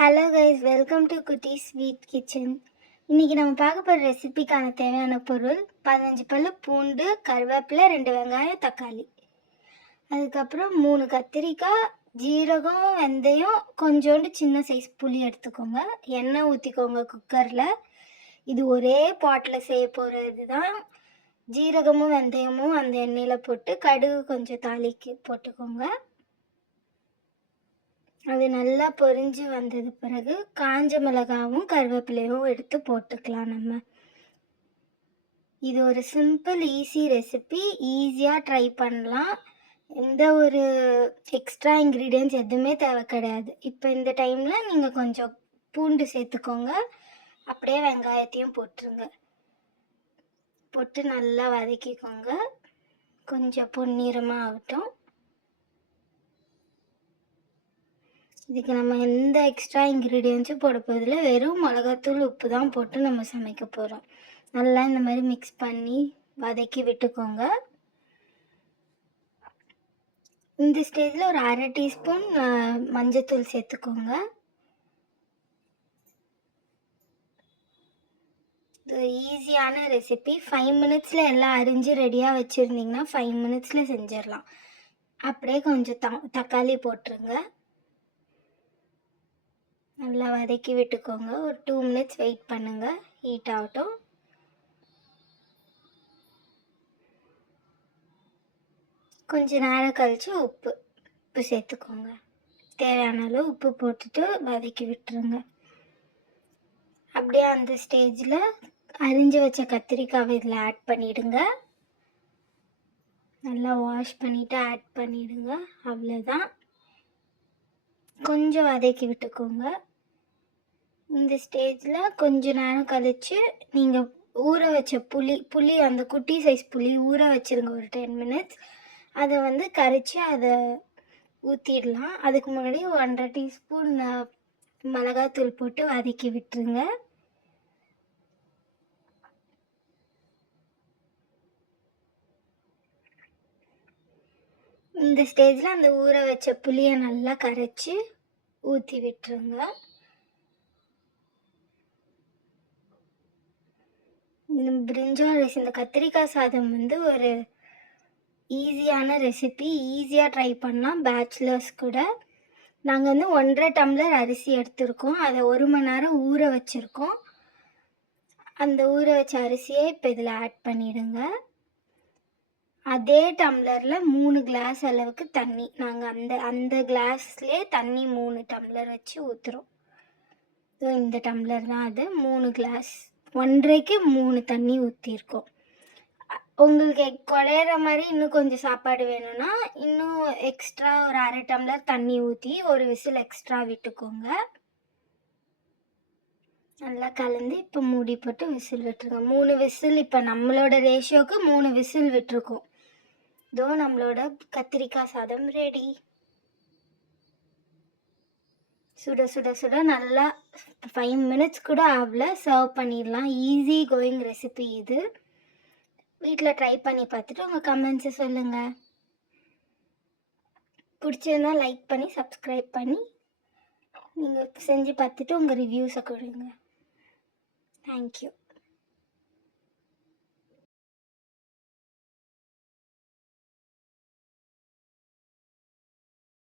Hello guys, welcome to குட்டி sweet kitchen. இன்றைக்கி நம்ம பார்க்க போகிற ரெசிபிக்கான தேவையான பொருள் 15 பல்லு பூண்டு, கருவேப்பிலை, 2 வெங்காயம், தக்காளி, அதுக்கப்புறம் 3 கத்திரிக்காய், ஜீரகம், வெந்தயம், கொஞ்சோண்டு சின்ன சைஸ் புளி எடுத்துக்கோங்க. எண்ணெய் ஊற்றிக்கோங்க குக்கரில். இது ஒரே பாட்டில் செய்ய போகிறது தான். ஜீரகமும் வெந்தயமும் அந்த எண்ணெயில் போட்டு கடுகு கொஞ்சம் தாளிக்கு போட்டுக்கோங்க. அது நல்லா பொரிஞ்சு வந்தது பிறகு காஞ்ச மிளகாவும் கருவேப்பிலையும் எடுத்து போட்டுக்கலாம். நம்ம இது ஒரு சிம்பிள் ஈஸி ரெசிபி, ஈஸியாக ட்ரை பண்ணலாம். எந்த ஒரு எக்ஸ்ட்ரா இன்க்ரீடியன்ட்ஸ் எதுவுமே தேவை கிடையாது. இப்போ இந்த டைமில் நீங்கள் கொஞ்சம் பூண்டு சேர்த்துக்கோங்க, அப்படியே வெங்காயத்தையும் போட்டுருங்க. போட்டு நல்லா வதக்கிக்கோங்க, கொஞ்சம் பொன்னிறமாக ஆகட்டும். இதுக்கு நம்ம எந்த எக்ஸ்ட்ரா இன்க்ரீடியன்ஸும் போட போதில்லை, வெறும் மிளகாத்தூள் உப்பு தான் போட்டு நம்ம சமைக்க போகிறோம். நல்லா இந்த மாதிரி மிக்ஸ் பண்ணி வதக்கி விட்டுக்கோங்க. இந்த ஸ்டேஜில் ஒரு 1/2 டீஸ்பூன் மஞ்சத்தூள் சேர்த்துக்கோங்க. இது ஈஸியான ரெசிபி. 5 மினிட்ஸில் எல்லாம் அரிஞ்சு ரெடியாக வச்சுருந்திங்கன்னா 5 மினிட்ஸில் செஞ்சிடலாம். அப்படியே கொஞ்சம் தக்காளி போட்டுருங்க. நல்லா வதக்கி விட்டுக்கோங்க. ஒரு 2 மினிட்ஸ் வெயிட் பண்ணுங்கள், ஹீட் ஆகட்டும். கொஞ்ச நேரம் கழித்து உப்பு சேர்த்துக்கோங்க. தேவையான அளவு உப்பு போட்டுட்டு வதக்கி விட்டுருங்க. அப்படியே அந்த ஸ்டேஜில் அரிஞ்சு வச்ச கத்திரிக்காவை இதில் ஆட் பண்ணிவிடுங்க. நல்லா வாஷ் பண்ணிவிட்டு ஆட் பண்ணிவிடுங்க. அவ்வளோதான். கொஞ்சம் வதக்கி விட்டுக்கோங்க. இந்த ஸ்டேஜில் கொஞ்ச நேரம் கழித்து நீங்கள் ஊற வச்ச புளி அந்த குட்டி சைஸ் புளி ஊற வச்சுருங்க ஒரு 10 மினிட்ஸ். அதை கரைச்சி அதை ஊற்றிடலாம். அதுக்கு முன்னாடி 1/2 டீஸ்பூன் மிளகாத்தூள் போட்டு வதக்கி விட்டுருங்க. இந்த ஸ்டேஜில் அந்த ஊற வச்ச புளியை நல்லா கரைச்சி ஊற்றி விட்டுருங்க. இந்த பிரிஞ்சால் ரைஸ், இந்த கத்திரிக்காய் சாதம் ஒரு ஈஸியான ரெசிபி, ஈஸியாக ட்ரை பண்ணலாம் பேச்சுலர்ஸ் கூட. நாங்கள் 1.5 டம்ளர் அரிசி எடுத்திருக்கோம். அதை 1 மணி நேரம் ஊற வச்சுருக்கோம். அந்த ஊற வச்ச அரிசியை இப்போ இதில் ஆட் பண்ணிவிடுங்க. அதே டம்ளரில் 3 கிளாஸ் அளவுக்கு தண்ணி, நாங்கள் அந்த கிளாஸ்லேயே தண்ணி 3 டம்ளர் வச்சு ஊற்றுறோம். இந்த டம்ளர் தான் அது, 3 கிளாஸ், 1.5க்கு 3 தண்ணி ஊற்றிருக்கோம். உங்களுக்கு குழையிற மாதிரி இன்னும் கொஞ்சம் சாப்பாடு வேணும்னா இன்னும் எக்ஸ்ட்ரா ஒரு 1/2 டம்ளர் தண்ணி ஊற்றி ஒரு விசில் எக்ஸ்ட்ரா விட்டுக்கோங்க. நல்லா கலந்து இப்போ மூடி போட்டு விசில் விட்டுருங்க. 3 விசில், இப்போ நம்மளோட ரேஷியோவுக்கு 3 விசில் விட்டுருக்கோம். இதோ நம்மளோட கத்திரிக்காய் சாதம் ரெடி. சுட சுட சுட நல்லா 5 மினிட்ஸ் கூட ஆகல, சர்வ் பண்ணிடலாம். ஈஸி கோயிங் ரெசிபி இது. வீட்டில் ட்ரை பண்ணி பார்த்துட்டு உங்கள் கமெண்ட்ஸை சொல்லுங்கள். பிடிச்சிருந்தா லைக் பண்ணி சப்ஸ்கிரைப் பண்ணி நீங்கள் செஞ்சு பார்த்துட்டு உங்கள் ரிவ்யூஸை கொடுங்க. தேங்க்யூ.